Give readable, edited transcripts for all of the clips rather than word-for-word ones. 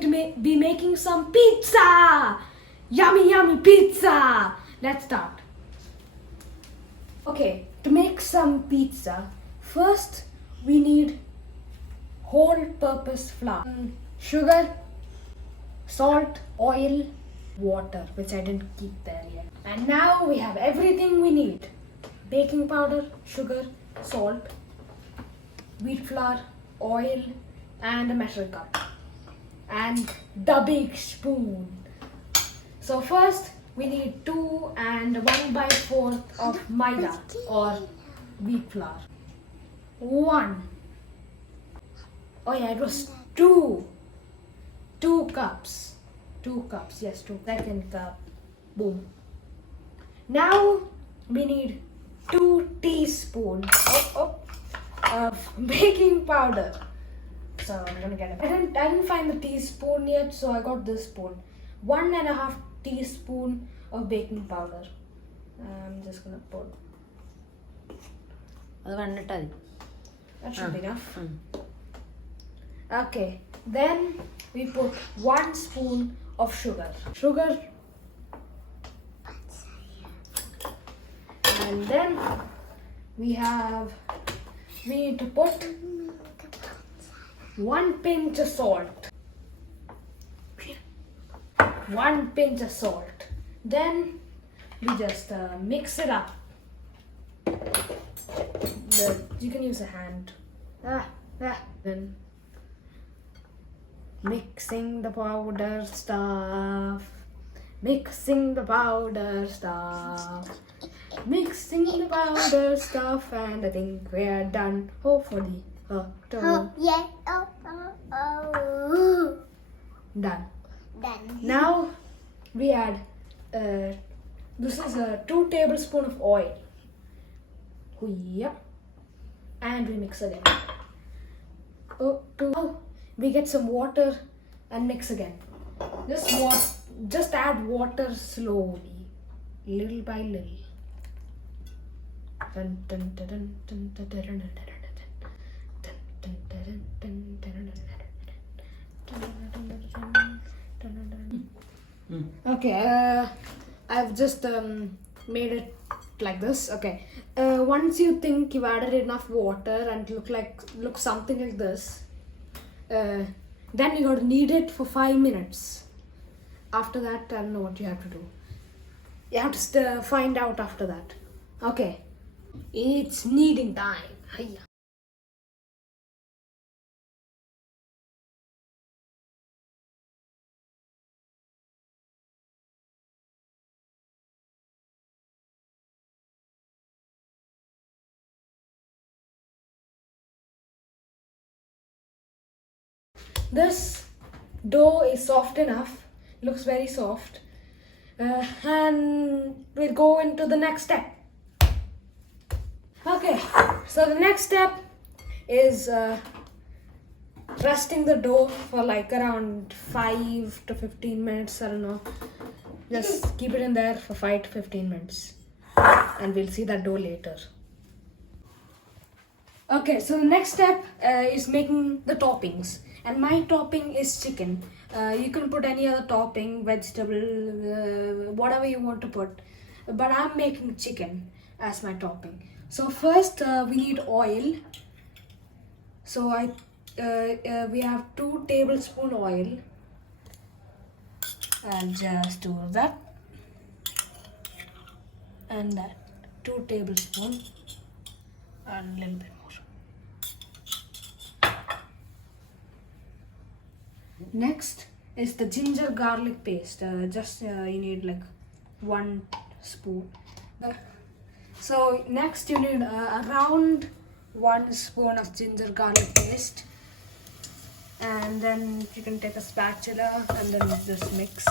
going to be making some pizza. Yummy, yummy pizza. Let's start. Okay, to make some pizza, first we need whole-purpose flour, sugar, salt, oil, water, which I didn't keep there yet. And now we have everything we need. Baking powder, sugar, salt, wheat flour, oil, and a measuring cup. And the big spoon. So first we need 2 and 1/4 of maida or wheat flour. 1. Oh yeah, it was 2. 2 cups. 2 cups, yes, 2. Second cup. Boom. Now we need 2 teaspoons of baking powder. So I'm gonna get it. I didn't find the teaspoon yet, so I got this spoon. 1.5 teaspoon of baking powder. I'm just gonna put. That should be enough. Okay, then we put 1 spoon of sugar. And then we need to put 1 pinch of salt. 1 pinch of salt. Then we just mix it up. You can use a hand. Then mixing the powder stuff. Mixing the powder stuff, and I think we are done. Hopefully. Done. Now we add this is 2 tablespoons of oil. And we mix again. Now we get some water and mix again. Just add water slowly, little by little. Okay, I've just made it like this. Okay, once you think you've added enough water and look something like this, then you got to knead it for 5 minutes. After that, I don't know what you have to do. You have to find out after that. Okay, it's kneading time. Hiya. This dough is soft enough, looks very soft, and we'll go into the next step. Okay, so the next step is resting the dough for like around 5 to 15 minutes, I don't know. Just keep it in there for 5 to 15 minutes and we'll see that dough later. Okay, so the next step is making the toppings. And my topping is chicken. You can put any other topping, vegetable, whatever you want to put. But I'm making chicken as my topping. So first we need oil. So we have 2 tablespoons oil. And just do that. And that. 2 tablespoons. And a little bit more. Next is the ginger garlic paste. You need like 1 spoon. So next you need around 1 spoon of ginger garlic paste, and then you can take a spatula and then just mix.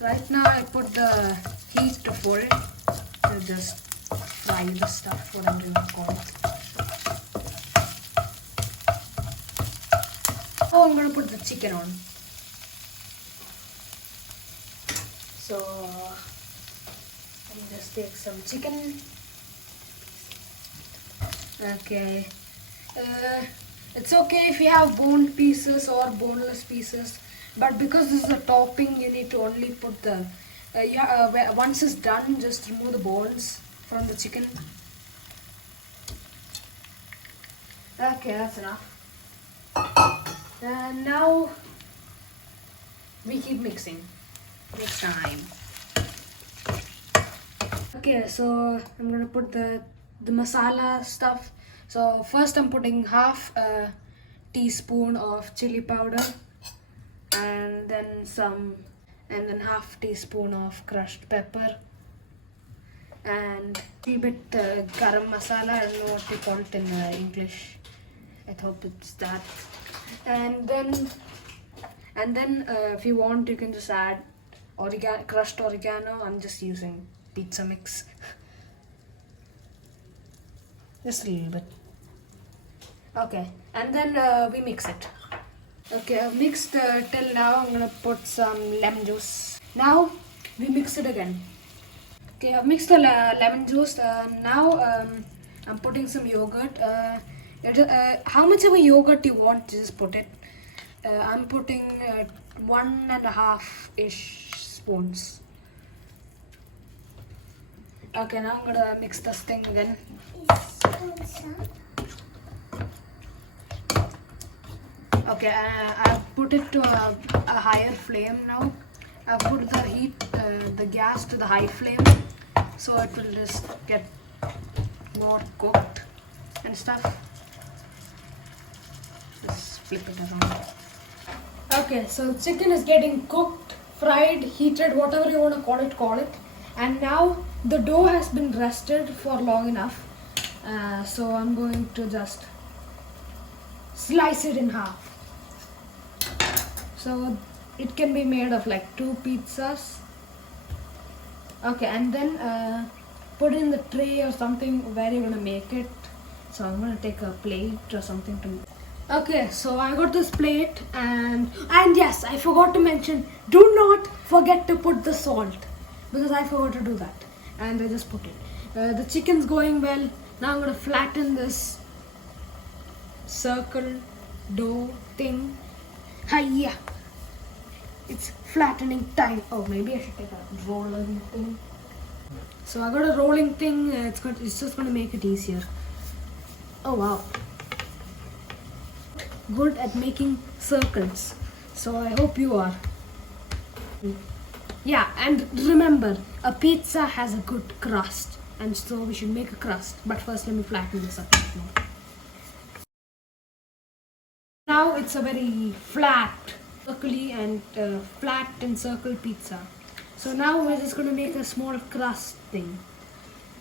Right now I put the heat to full to just fry the stuff, whatever you want to call it. Oh, I'm going to put the chicken on. So, let me just take some chicken. Okay. It's okay if you have boned pieces or boneless pieces, but because this is a topping, you need to only put the. Once it's done, just remove the bones from the chicken. Okay, that's enough. And now we keep mixing. Next time. Okay, so I'm gonna put the masala stuff. So first I'm putting half a teaspoon of chili powder, and then half teaspoon of crushed pepper, and a bit garam masala. I don't know what they call it in English. I hope it's that. And then if you want, you can just add crushed oregano. I'm just using pizza mix. Just a little bit. Okay, and then we mix it. Okay, I've mixed till now. I'm gonna put some lemon juice. Now we mix it again. Okay, I've mixed the lemon juice. Now I'm putting some yogurt. How much of a yogurt you want, just put it. I'm putting 1.5-ish spoons. Okay, now I'm gonna mix this thing again. Okay, I've put it to a higher flame now. I've put the gas to the high flame, so it will just get more cooked and stuff. Just flip it around. Okay, so chicken is getting cooked, fried, heated, whatever you want to call it. And now the dough has been rested for long enough. So I'm going to just slice it in half. So it can be made of like 2 pizzas. Okay, and then put it in the tray or something where you're gonna make it. So I'm gonna take a plate or something to. Okay, so I got this plate, and yes, I forgot to mention, do not forget to put the salt, because I forgot to do that, and I just put it. The chicken's going well. Now I'm gonna flatten this circle dough thing. Hiya! It's flattening time. Oh, maybe I should take a rolling thing. So I got a rolling thing. It's just gonna make it easier. Oh wow! Good at making circles. So I hope you are. Yeah, and remember, a pizza has a good crust, and so we should make a crust. But first, let me flatten this up a bit more. Now it's a very flat, circly and flat and circle pizza. So now we're just gonna make a small crust thing.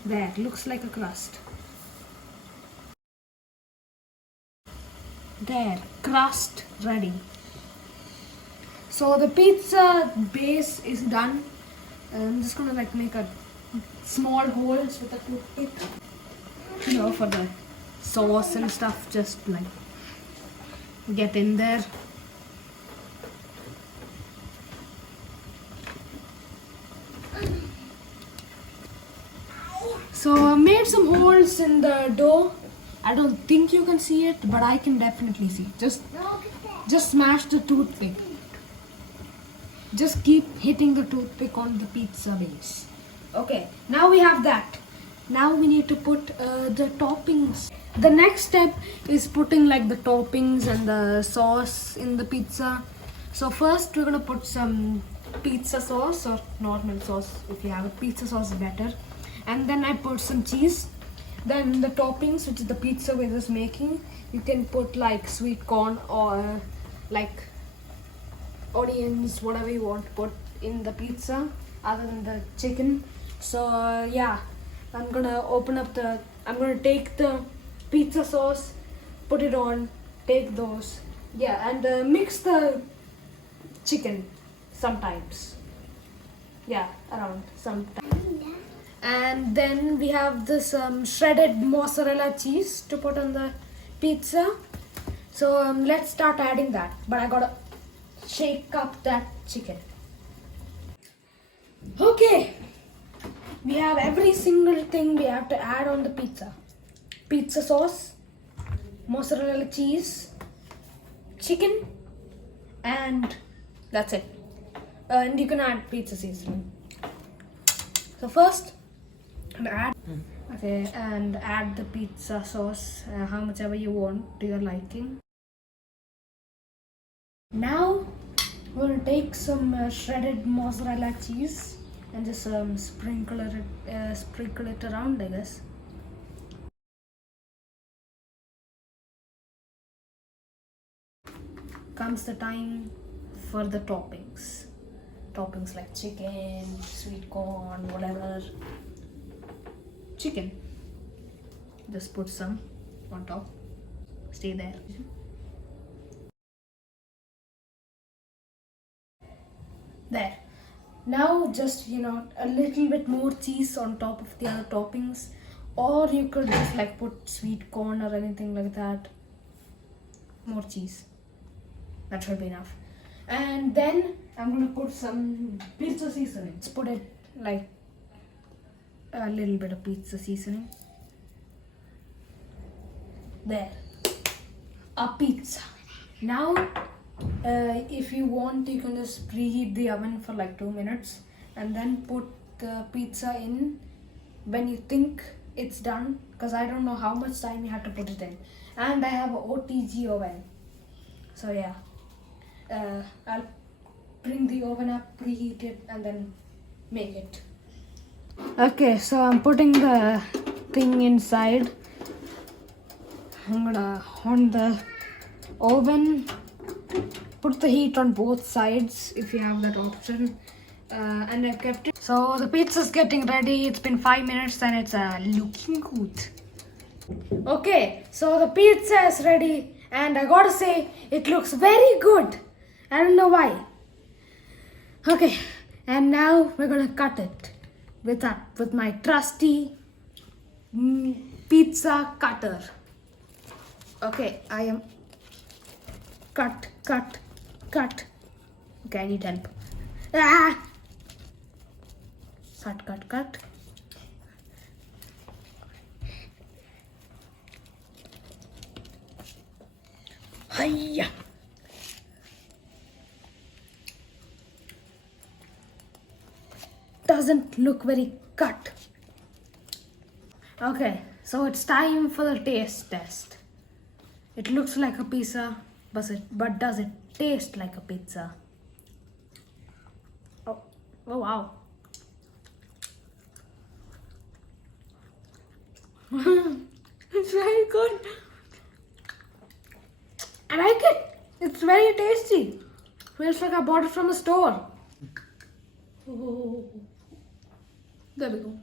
There, looks like a crust. There, crust ready. So the pizza base is done. I'm just gonna like make a small holes with a toothpick, for the sauce and stuff. Just like get in there. So I made some holes in the dough. I don't think you can see it, but I can definitely see. Just smash the toothpick. Just keep hitting the toothpick on the pizza base. Okay, now we have that. Now we need to put the toppings. The next step is putting like the toppings and the sauce in the pizza. So first we're gonna put some pizza sauce or normal sauce. If you have a pizza sauce, better. And then I put some cheese. Then the toppings, which is the pizza we're just making, you can put like sweet corn or like onions, whatever you want to put in the pizza other than the chicken. So yeah, I'm gonna take the pizza sauce, put it on, take those, yeah, and mix the chicken sometimes. Yeah, around sometimes. And then we have this shredded mozzarella cheese to put on the pizza. So let's start adding that. But I gotta shake up that chicken. Okay, we have every single thing we have to add on the pizza. pizza sauce, mozzarella cheese, chicken, and that's it. And you can add pizza seasoning. So first, add the pizza sauce, how much ever you want to your liking. Now we'll take some shredded mozzarella cheese and just sprinkle it around, I guess. Comes the time for the toppings. Toppings like chicken, sweet corn, whatever. Chicken. Just put some on top. Stay there. There. Now just a little bit more cheese on top of the other toppings, or you could just like put sweet corn or anything like that. More cheese. That should be enough. And then I'm gonna put some pizza seasoning. Let's put it like a little bit of pizza seasoning. There. A pizza. Now if you want, you can just preheat the oven for like 2 minutes and then put the pizza in when you think it's done, because I don't know how much time you have to put it in. And I have an OTG oven, so yeah, I'll bring the oven up, preheat it, and then make it. Okay, so I'm putting the thing inside. I'm gonna on the oven, put the heat on both sides if you have that option, and I've kept it. So the pizza's getting ready. It's been 5 minutes and it's looking good. Okay, so the pizza is ready and I gotta say it looks very good. I don't know why. Okay, and now we're gonna cut it with my trusty pizza cutter. Okay, I am cut. Okay, I need help. Cut. Hiya. Doesn't look very cut. Okay, so it's time for the taste test. It looks like a pizza, but does it taste like a pizza? Oh wow. It's very good. I like it. It's very tasty. Feels like I bought it from a store. Oh. There we go.